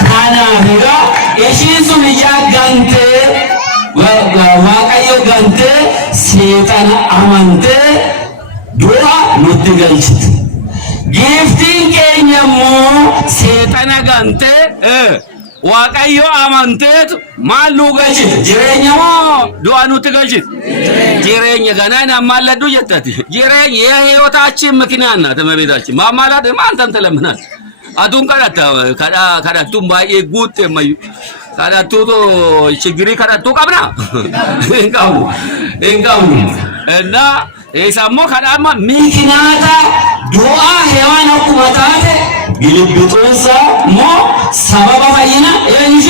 Kanaafuu ishiin sun ijaa gantee waaqayyo gantee seexana amantee du'a nutti galchite. Giiftiin keenya immoo seexana gantee waaqayyo amanteetu maal nu galchite? Jireenya moo du'a nutti galchite? Jireenya ganaan ammalladhu jettati. Jireenya የህይወታችን ምክንያት ናት እመቤታችን። ማማላት ማን ተንተለምናል? አቱን ከዳቱን ባዬ ጉጥ የማዩ ከዳቱ ችግሪ ከዳቱ ቀብና እንቃሙ እና ኢሳሞ ከዳማ ምክንያታ ዱአ ሔዋን አቁመታተ ግልብጦሳ ሞ ሰበባ ፈይና እንጂ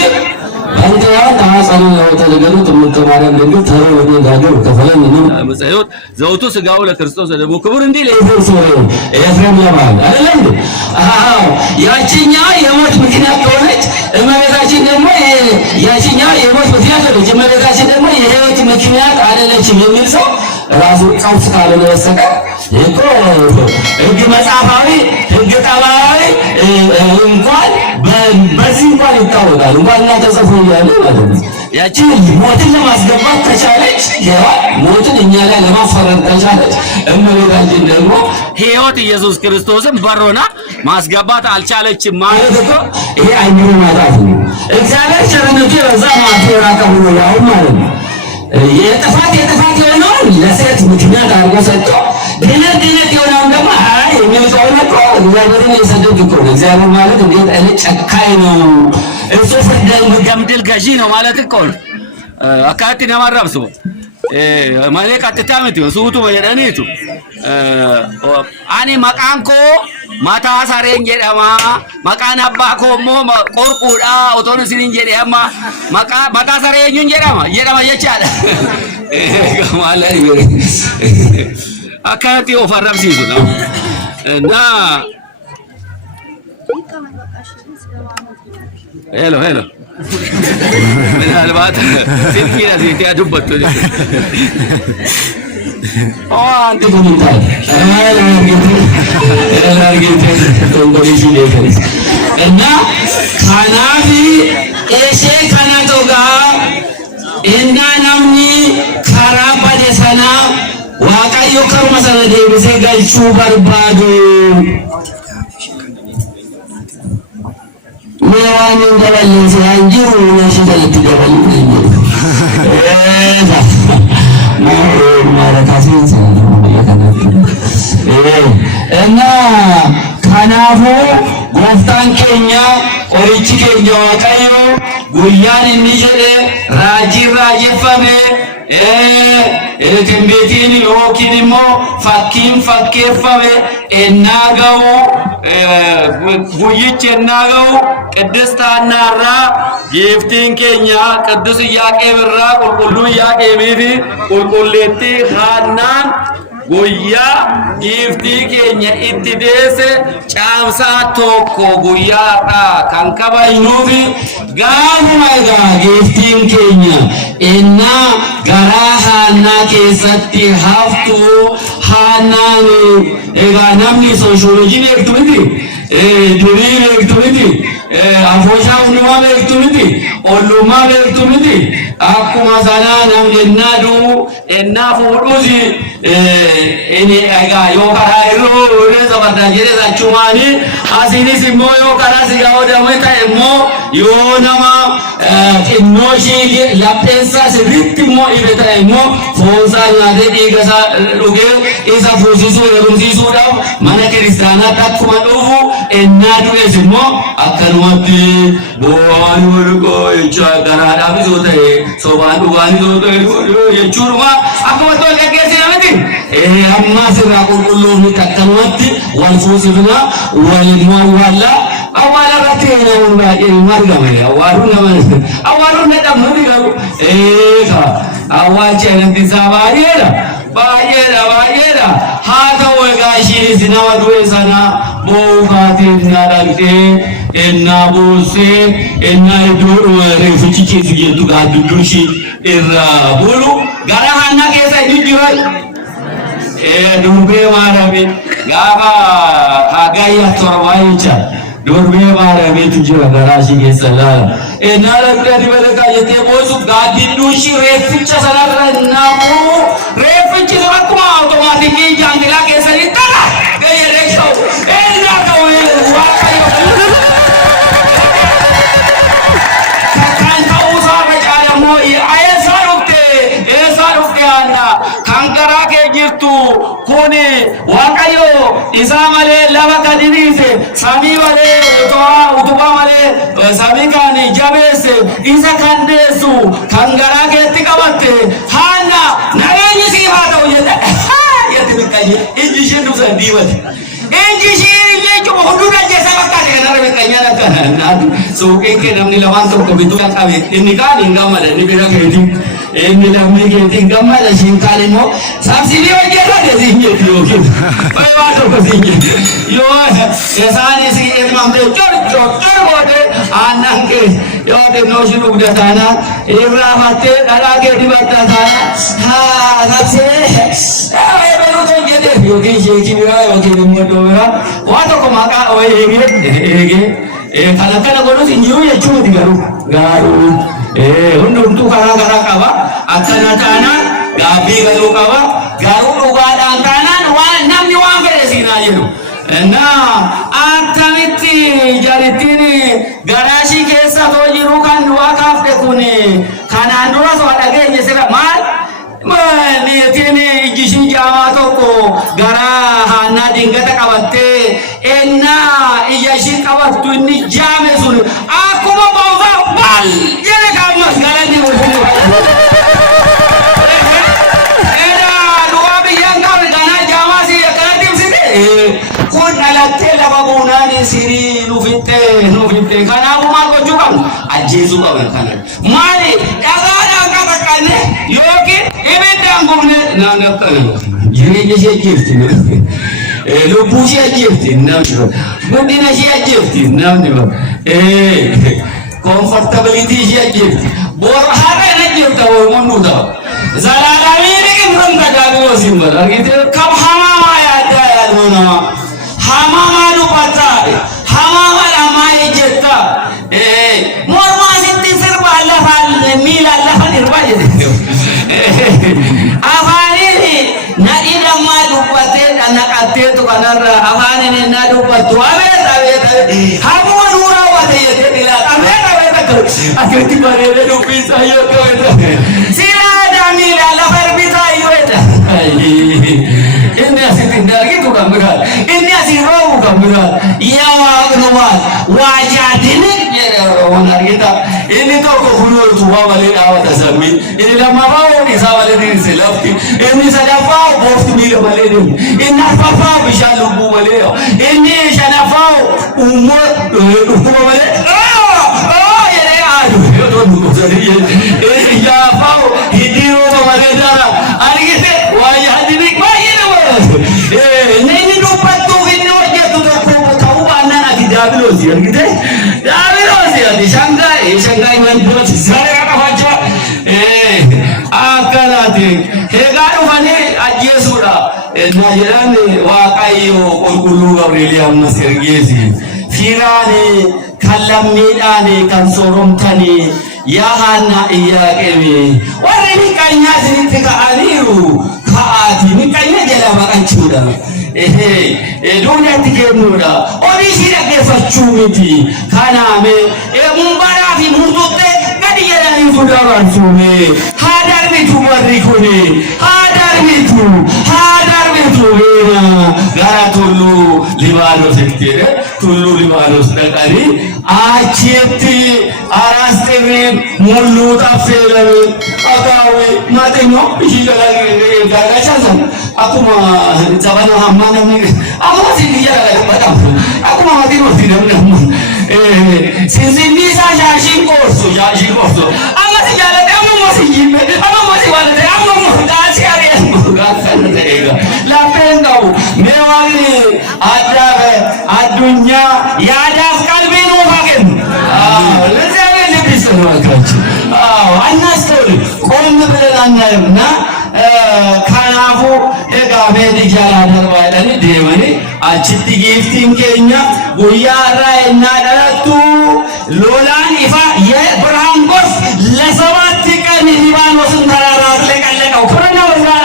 አንተ ያው ታሳኑ ነው ተለገሉ ተመከማሪያ እንደዚህ ተሮ ወደ ጋገር ከፈለን ነው መጽሐዮት ዘውቱ ስጋው ለክርስቶስ ደግሞ ክቡር እንዲህ ለኢየሱስ ኤፍሬም ያባል አይደል? አዎ ያቺኛ የሞት ምክንያት ሆነች። እመቤታችን ደግሞ ያቺኛ የሞት ምክንያት ሆነች። እመቤታችን ደግሞ የህይወት ምክንያት አይደለችም የሚል ሰው ራሱ ቀውስ ካልሆነ በስተቀር እኮ ህግ መጽሐፋዊ ህግ ጠባያዊ እንኳን በዚህ እንኳን ይታወቃል። እንኳን እና ተጽፎ ያለ ማለት ነው። ያቺ ሞትን ለማስገባት ተቻለች፣ ሞትን እኛ ላይ ለማስፈረድ ተቻለች። እመቤታችን ደግሞ ሕይወት ኢየሱስ ክርስቶስን በሮና ማስገባት አልቻለችም ማለት እኮ ይሄ አይምሮ ማጣት ነው። እግዚአብሔር ቸርነቱ የበዛ ማፍራ ከሆነ ያው ማለት ነው። የጥፋት የሆነውን ለሴት ምክንያት አድርጎ ሰጥቶ ድነት የሆነውን ደግሞ አይ የሚወጣው ነው እግዚአብሔርን የሰደድ እኮ ነው። እግዚአብሔር ማለት እንዴት አይነት ጨካኝ ነው! እሱ ፍርድ ገምድል ገዢ ነው ማለት እኮ ነው። አካቲ ነማራብ ሰው ማለ ቀጥታምት ሱቱ ወየዳኒቱ አኔ መቃንኮ ማታ ሳሬን ጀዳማ መቃን አባኮ ሞ ቆርቁዳ ኦቶን ሲሪን ጀዳማ ማታ ሳሬን ጀዳማ የቻለ ማለት አካቲ ኦፈራብ ሲሱ ነው እና ሄሎ ምናልባት ሲልኪያ ሲቲ አዱበት አንተ ኮንታል እና ካናፊ ኤሼ ካናቶጋ እና ናምኒ ካራባደ ሰና ዋቃዮ ከርመሰነ ደብሴ ገልቹ በርባዱ ሜዋን እንደበለሰ አንጂሩ ነሽተል ትገበል እና ከናፉ ጎፍታን ኬኛ ቆሪቺ ኬኛ ዋቀዮ ጉያን እንጀደ ራጂፈሜ ትንቢትን ዮኪን ሞ ፈኪን ፈኬፈሜ እናገው ጉይች እናገው ቅድስት ሐናራ ጊፍቲን ኬኛ ቅዱስ ኢያቄምራ ቁልቁሉ ኢያቄሚፊ ቁልቁሌቲ ሐናን ጉያ ጊፍቲ ኬኛ ኢትዴስ ጫምሳ ቶኮ ጉያዳ ካንከባይኑፊ ጋሙ ማይጋ ጊፍቲን ኬኛ እና ጋራ ሐና ኬሰቲ ሀፍቱ ሐናን ኤጋ ናምኒ ሶሺዮሎጂ ቤክቱምቲ ዱሪ ቤክቱምቲ አፎሻ ሁሉማ ቤክቱምቲ ኦሉማ ቤክቱምቲ አኩማ ሰና ናምጀናዱ እና ፉዱዚ እኔ አጋ ዮካራ ይሩ ረዘባዳ ጀረዛ ቹማኒ አሲኒስ ሞ ዮካራ ሲጋው ደሞታ ሞ ዮናማ ጢኖሺ ላፔንሳ ስሪት ሞ ኢበታ ሞ ፎንሳ ናደ ዲገሳ ዱጌ ኢሳ ፉሲሱ የሩሲሱ ዳው ማነ ክርስቲያና ታኩማ ዱፉ እና ዱኤስ ሞ አከኑማቲ ቦዋን ወልቆ ይቻ ጋራዳ ቢዞተ ሶባን ዱዋን ዞቶ የቹርማ አከወቶ ለገሲ ለምቲ አማስ ራቁሉ ምተከኑማቲ ወልፉሲፍና ወልሟዋላ አዋላ ባቴነው ባቄ ማርጋማ አዋሩ ነመስ አዋሩ ነዳም ምሪጋው ኤካ አዋቼ ለንዲሳ ባየራ ሃታ ወጋሺ ዝናዋ ዱኤሰና ቦካቴና ዳልቴ እና ቦሴ እና ዱሩ ረፍቺቺ ሲየቱ ጋዱዱሺ ኢራ ቦሉ ጋራሃና ኬሳ ዲዲዋል ዱቤ ማራቤ ጋባ ሃጋያ ቶርዋይቻ dormee maarameetu jira garaashii keessa laala. Ennaa laggadi balagaa jettee boosuuf gaaddidduun ishii reefficha sanarra namuu reeffichi sun akkuma awutomaatikii jaangilaa keessanii ta'a gayyadee ta'u eenyaa ta'u waaqayyo kan ta'uusaa irra caalamoo eessaa dhufte aanna kan garaa kee jirtu kuni waaqayyo isaa malee lafa gadi dhiise samii malee utubaa malee samii kan jabeesse isa kan deessu kan garaa keetti qabatte haana nageenyi siif haa ta'u jette biqqayye iji isheen dhufsan diibate iji isheen illee cuma hunduu dhajeessa fakkaate kanarra biqqanyaan akka suuqiin kee namni lamaan tokko bituu qabe inni kaan hin gammada inni bira keetii inni lammii keetii hin gammada ishiin kaan immoo saabsibii hojjetate siin jetti yookiin waa tokko siin jetti yoo isaanis ilmamtee cor goote aannan kee yoo xinnoo ishii dhugda taanaan irraafattee dhalaa kee dibatta taanaan haa saabsee beeluutu hojjete yookiin sheekii biraa yookiin immoo iddoo biraa waa tokko maqaa eegee kana godhus hin jiru jechuuti garuu hundumtuu karaa garaa qaba akkana taanaan gaabbii galuu qaba garuu dhugaadhaan taanaan waan namni waan fedhe siinaa jedhu akkamitti jarittiin garaashii keessa too jiru kan waa kaafte kun kanaan duras waa dhageenye sira maal niitiin ijjishii jaamaa tokko garaa haannaa dingata qabattee ennaa ija ishii qabattu inni jaame sun akkuma boosaa bal jedhe kammas galanni bulchinu duwaa biyyaan qabe kanaa jaamaa si akkanatti ibsite kun dhalattee lafa buunaan sirii nufitte kanaafuu maal gochuu qabna ajjeesuu qabna kana maali dhagaadhaan qabaqqanne yookiin ibidaan gubne namni akkana jireenya ishee ajjeefti lubbuu ishee ajjeefti namni guddina ishee ajjeefti namni komfortabilitii ishee ajjeefti bor harreen ajjeefta mormonnuu ta'a zalaalamii dhiqimsamta gaabiroo siin bala argite kam hamamaa yaaddaa yaalmoonaa hamamaa dubbataa hamamaa dhamaa ejjetta mormaa sitti sirbaa lafaan miilaan lafan hirbaa jedhe afaaniin nadhii dhammaa dubbatee naqatteetu kanarra afaaniin na dubbattu abeet hamuma nuuraa wate jettee dhilaat abeet akkatti bareedee dubbisaa yoo ta'e silaa miilaan lafa hirbisaa yoo inni asitti dargitu kan biraa inni asii roobu kan biraa yaa waaqnumaat waa jaadini jedhe oromoon argita inni tokko fuuloo utubaa malee dhaabata sammii inni lammaffaa hoon isaa malee dhiirse lafti inni sadaffaa boofti miila malee deemu inni arfaffaa bishaan lubbuu malee inni shanaffaa uummoo dhukkuba malee jedhee aadu yoo ta'u dhukkubsanii inni jaaffaa hidhii rooba malee dara argite waa jaadini baay'ee nama inni dubbattuuf inni hojjetu tokko ta'uu baannaan ati daabiloosi argite daabiloosi ati shangaay wantooti sarara qafachaa akkanaati heegaa dhufanii ajjeesuudha na jedhan waaqayyo qulqulluu Gabriel ammas ergeesi fiiraani kan lammiidhaani kan sooromtanii yaa haannaa iyyaaqeemi warri miqqaanyaa isinitti ka'aniiru ka'aati miqqaanya jala baqachuudha duudatti kennuudha odii ishii dhaggeeffachuu miti kanaame mumbaraa fi murtuutte gadi jedhaniitu dabarsuume haa darbitu warri kuni haa darbitu gara tulluu Libaanoositti tulluu Libaanos dhaqanii achitti araasxirriin mulluu xaffeelame akaawwe maaxinyoo ishii gargaachasan akkuma sabana hammaa namni amma sinni jala badhamu akkuma maaxinyootti namni amma sinni isaa shaashiin qoorsu amma si jaalate amma si jibbe amma si waalate amma gaasii ari'atu gaasii ta'eega lapheen qabu mee waaqni addunyaa yaadaaf qalbii nuuf haa kennu ለእግዚአብሔር ልብ ይስጥ ወገኖቻችን አናስተውል ቆም ብለን አናይምና kanaafuu egaa mee dijaala darbaadhani deemanii achitti giiftiin keenya ጉያራ እና ደረቱ ሎላን ይፋ የብርሃን ጎርፍ ለሰባት ቀን ሊባኖስን ተራራ አጥለቀለቀው። ክብርና ምስጋና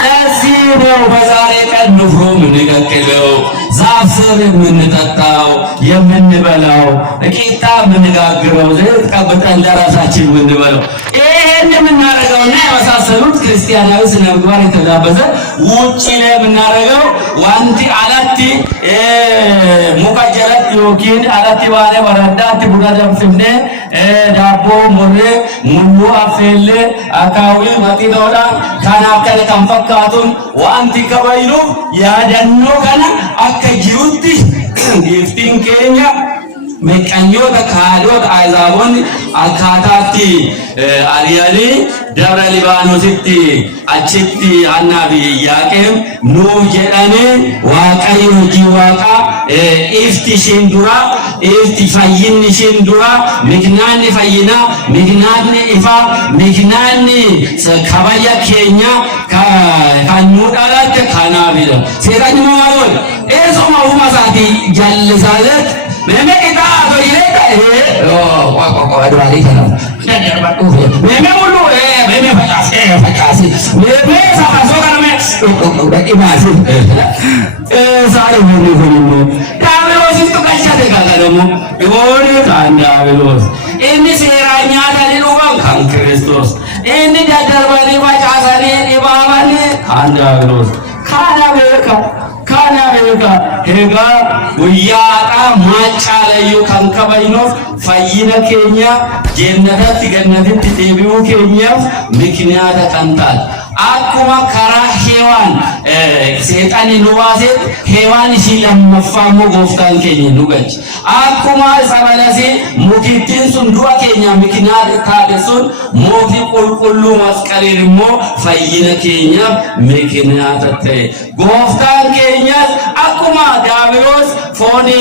ለዚህ ነው በዛሬ ቀን ንፍሮ የምንቀቅለው፣ ዛፍ ስር የምንጠጣው የምንበላው፣ ቂጣ የምንጋግረው፣ ዘይት ቀብጠን ለራሳችን የምንበላው ይሄን የምናደርገውና የመሳሰሉት ክርስቲያናዊ ስነ ምግባር የተላበሰ ውጪ ላይ የምናደርገው ዋንቲ አላቲ ሙቀጀረት ዮኪን አላቲ ባለ ወረዳት ቡና ደምፍኔ ዳቦ ሙሬ ሙሉ አፌሌ አካዊ መጢዶዳ ካናፍ ከነ ከንፈካቱን ዋንቲ ከበይኑ ያደኖ ከነ አከ ጅሩቲ ጊፍቲን ኬኛ meqanyoota kaadota ayzaabonni akkaataatti ari'anii dabra libaanoositti achitti Hannaa fi Iyyaaqeem nuuf jedhanii waaqayyo hojii waaqaa ifti ishiin dura ifti fayyinni ishiin dura miknaanni fayyinaa miknaanni ifaa miknaanni kabaya keenya kan nu dhalatte kanaafidha. Seeranni maal eesuma uuma isaatii jallisaalet meme kita atau ileka kok adwali kana meme mulu meme fakasi meme sakasoka na me udah imasi sare mulu mulu Davilos itu kasih kagakmu iwori kan Davilos ini seranya dari luang kan Kristus ini dadar bani macasani ibabani kan Davilos kana beeka hega guyyaadha maacaalayyo kan kabaynuuf fayyina keenya jannatatti gannatitti deebi'uu keenyaaf mikniyaata kan taate akkuma karaa heewaan seexanni nu baasetti heewaan ishii lammaffaa immoo gooftaan keenya nu galche akkuma sabalasii mukittiin sun du'a keenya mikniyaata taate sun mootii qulqulluu masqaliin immoo fayyina keenyaaf mikniyaata ta'e gooftaan keenyas akkuma Davilos fooni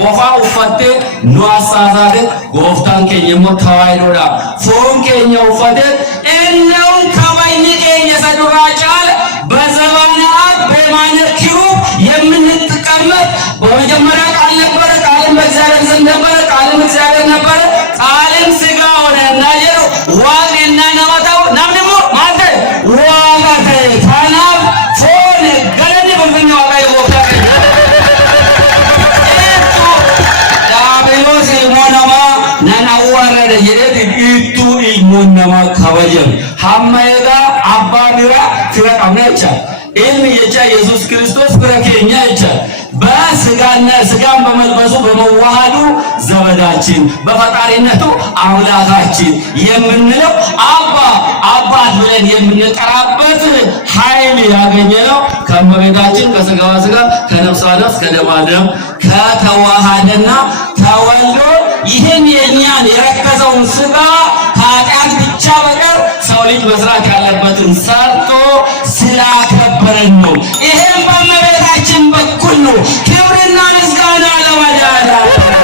bofaa uffatte nu assaasaate gooftaan keenya immoo tawaayidoodha foon keenya uffatte inneen kabayni keenya isa duraa caala በዘመናት በማነት ኪሩብ የምንጠቀመጥ በመጀመሪያ ቃል ነበረ፣ ቃልም በእግዚአብሔር ዘንድ ነበረ፣ ቃልም እግዚአብሔር ነበረ፣ ቃልም ሥጋ ሆነ እና የሮ ዋቅና ነማታው ናምንሞ ማተ ዋጋተ ታናብ ፎን ገለኒ በልፍኛ ዋጋ የቦታ Davilos ilmoonama nan awwaarrada jedheti dhiittu ilmoonama kabajan hamma egaa abbaa bira fira qabna jecha ilmi jecha Yesuus Kiristoos fira keenya jecha በስጋና ስጋን በመልበሱ በመዋሃዱ ዘመዳችን በፈጣሪነቱ አምላካችን የምንለው አባት ብለን የምንጠራበት ኃይል ያገኘነው ከእመቤታችን ከስጋዋ ስጋ ከነፍሷ ነፍስ ከደሟ ደም ከተዋሃደና ተወልዶ ይህን የኛን የረከሰውን ስጋ ኃጢአት ብቻ በቀር ሰው ልጅ መስራት ያለበትን ሰርቶ ስላከበረን ነው። ይሄም በእመቤታችን በኩል ነው። ክብርና ምስጋና ለመድኃኒዓለም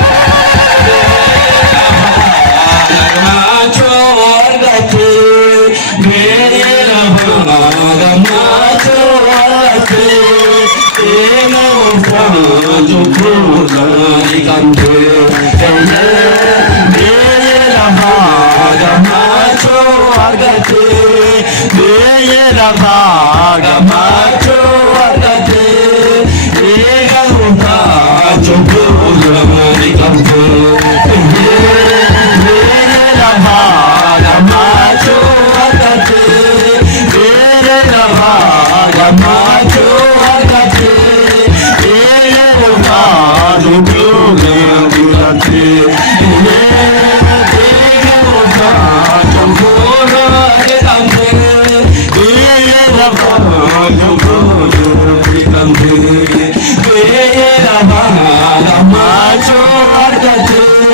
Macho,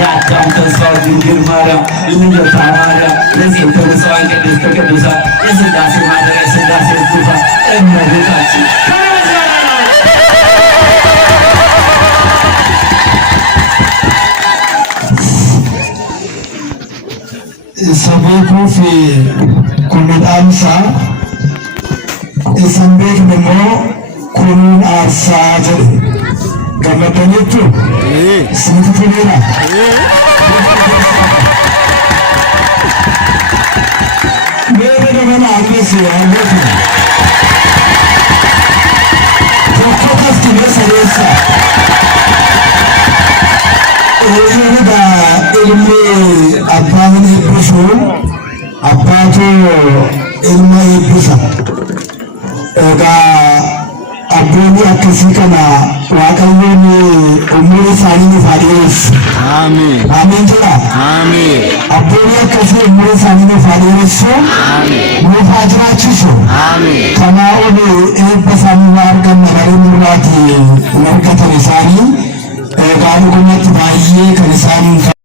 የአዳም ተስፋው ድንግል ማርያም ልደታ ማርያም ለሴተ ንጹሐን ቅድስተ ቅዱሳን የሥላሴ ማደሪያ የሥላሴ ዙፋን እመቤታችን ሰቤኩ ፊ ኩንዳምሳ ኢሰንቤክ ደሞ ኩኑን አርሳ ጀደ ገመደኒቱ ስንትቱሌላ ሜረ ደመና አለስ አለስ ተኮተፍቲ መሰሬሳ ወይኔዳ ilmi abbaan eebbisu abbaatu ilma eebbisa. Egaa abboonni akkasii kana Waaqayyoon umurii isaanii nuuf haa dheeressu. Amiin. Amiin jedha. Amiin. Abboonni akkasii umurii isaanii nuuf haa dheeressu. Amiin. Nuuf haa jiraachisu. Amiin. Kanaa oli eebba isaanii waa arganna garee nurraati hin argatan isaanii. Egaa dhugumatti baay'ee kan isaan